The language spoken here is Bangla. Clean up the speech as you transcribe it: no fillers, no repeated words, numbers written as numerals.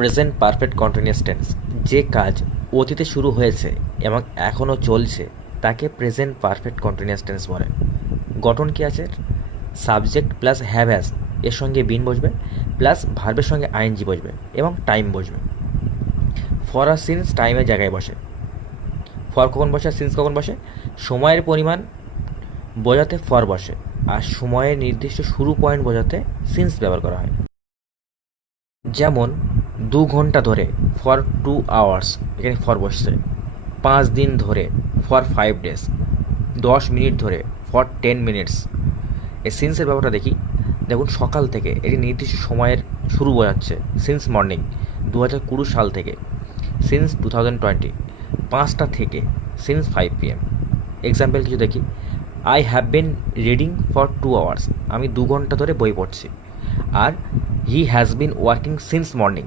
প্রেজেন্ট পারফেক্ট কন্টিনিউয়াস টেন্স, যে কাজ অতীতে শুরু হয়েছে এবং এখনও চলছে তাকে প্রেজেন্ট পারফেক্ট কন্টিনিউয়াস টেন্স বলে। গঠন কী আছে? সাবজেক্ট প্লাস হ্যাভ হ্যাজ এর সঙ্গে বিন বসবে, প্লাস ভার্বের সঙ্গে আইএনজি বসবে এবং টাইম বসবে। ফর আর সিন্স টাইমের জায়গায় বসে। ফর কখন বসে আর সিন্স কখন বসে? সময়ের পরিমাণ বোঝাতে ফর বসে, আর সময়ের নির্দিষ্ট শুরু পয়েন্ট বোঝাতে সিন্স ব্যবহার করা হয়। যেমন 2 ঘন্টা ধরে, ফর 2 আওয়ার্স, এখানে ফর বসছে। 5 দিন ধরে, ফর 5 ডেজ। 10 মিনিট ধরে, ফর 10 মিনিটস। এই সিন্সের ব্যাপারটা দেখি। দেখুন, সকাল থেকে, এটি নির্দিষ্ট সময়ের শুরু বোঝাচ্ছে, সিন্স মর্নিং 2020 সাল থেকে, সিন্স 2020। 5টা থেকে, সিন্স 5 PM। এক্সাম্পল কিছু দেখি। I have been reading for 2 hours, আমি 2 ঘন্টা ধরে বই পড়ছি। আর he has been working since morning,